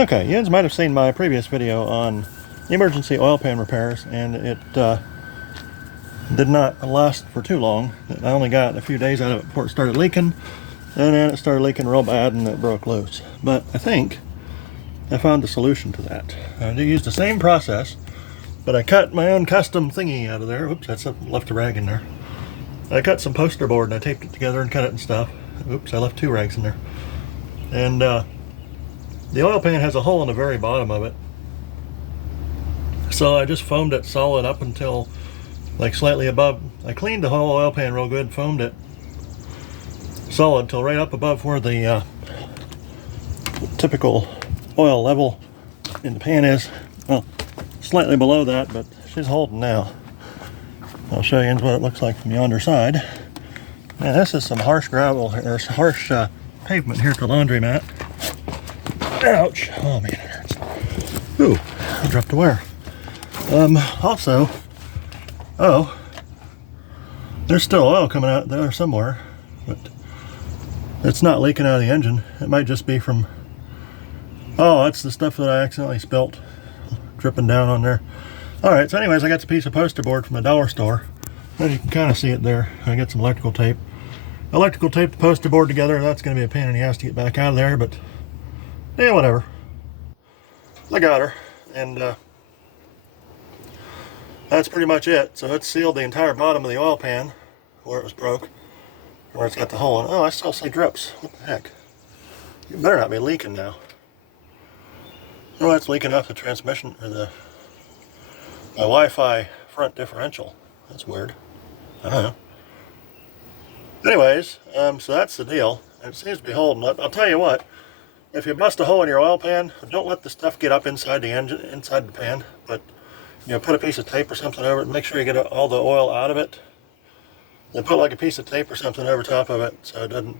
Okay, you guys might have seen my previous video on emergency oil pan repairs, and it did not last for too long. I only got a few days out of it before it started leaking, and then it started leaking real bad and it broke loose. But I think I found the solution to that. I used the same process, but I cut my own custom thingy out of there. Oops, that's left a rag in there. I cut some poster board and I taped it together and cut it and stuff. Oops, I left 2 rags in there. And the oil pan has a hole in the very bottom of it. So I just foamed it solid up until like slightly above. I cleaned the whole oil pan real good, foamed it solid till right up above where the typical oil level in the pan is. Well, slightly below that, but she's holding now. I'll show you what it looks like from yonder side. Now this is some harsh gravel, or harsh pavement here at the laundromat. Ouch! Oh man, it hurts. Ooh, I dropped the wire. Also, oh, there's still oil coming out there somewhere, but it's not leaking out of the engine. It might just be from, oh, that's the stuff that I accidentally spilt, dripping down on there. Alright, so anyways, I got the piece of poster board from the dollar store. As you can kind of see it there, I got some electrical tape. Electrical tape the poster board together. That's going to be a pain in the ass to get back out of there, but yeah, whatever. I got her, and that's pretty much it. So it's sealed the entire bottom of the oil pan where it was broke, where it's got the hole in. Oh, I still see drips. What the heck? You better not be leaking now. Oh, it's leaking off the transmission, or the my Wi-Fi front differential. That's weird. I don't know. Anyways, so that's the deal. It seems to be holding up. I'll tell you what. If you bust a hole in your oil pan, don't let the stuff get up inside the engine, inside the pan. But put a piece of tape or something over it. And make sure you get all the oil out of it. Then put like a piece of tape or something over top of it so it doesn't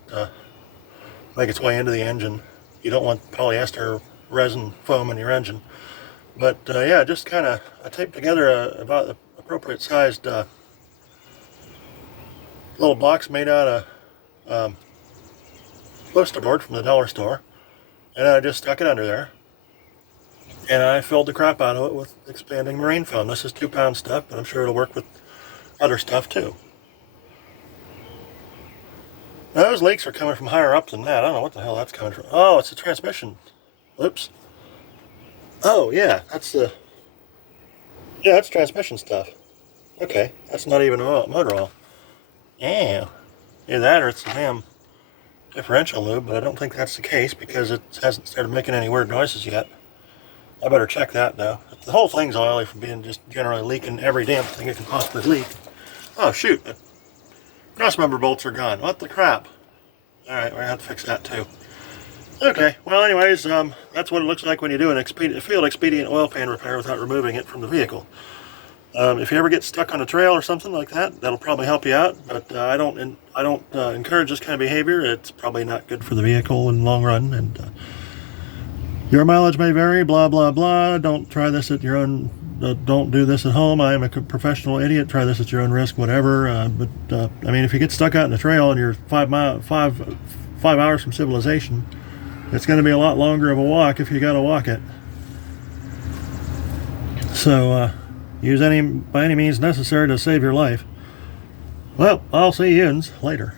make its way into the engine. You don't want polyester resin foam in your engine. But yeah, just kind of I taped together about the appropriate sized little box made out of poster board from the dollar store, and I just stuck it under there, and I filled the crap out of it with expanding marine foam. This is 2-pound stuff, but I'm sure it'll work with other stuff too. Now those leaks are coming from higher up than that. I don't know what the hell that's coming from. Oh, it's the transmission. Oops. Oh yeah, that's that's transmission stuff. Okay, that's not even oil, motor oil. Yeah, either that or it's the damn differential lube, but I don't think that's the case because it hasn't started making any weird noises yet. I better check that though. The whole thing's oily from being just generally leaking every damn thing it can possibly leak. Oh shoot, the cross member bolts are gone. What the crap? Alright, we're gonna have to fix that too. Okay, well anyways, that's what it looks like when you do a field expedient oil pan repair without removing it from the vehicle. If you ever get stuck on a trail or something like that, that'll probably help you out. But I don't encourage this kind of behavior. It's probably not good for the vehicle in the long run. And your mileage may vary. Blah blah blah. Don't try this at your own. Don't do this at home. I am a professional idiot. Try this at your own risk. Whatever. I mean, if you get stuck out in the trail and you're 5 hours from civilization, it's going to be a lot longer of a walk if you got to walk it. So. Use by any means necessary to save your life. Well, I'll see you later.